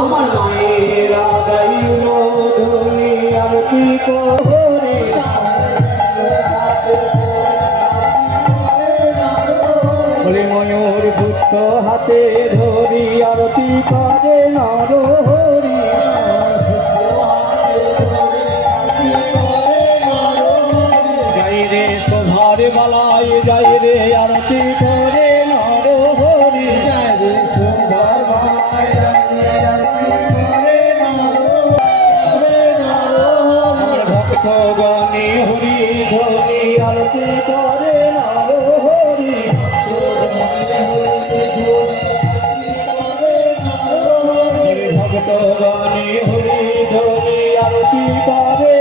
আমার মায়েরা গাইল ধনি আরতি করে বলে ময়ূর পুত্র হাতে ধরি আরতি করে নরহরি যাই রে শোভার বালায় যাই রে আরতি করে নরহরি যাই রে শোভার বালায় ভক্তগণে হরি ধরি আরতি করে নরহরি ভক্তগণে হরি ধরি আরতি করে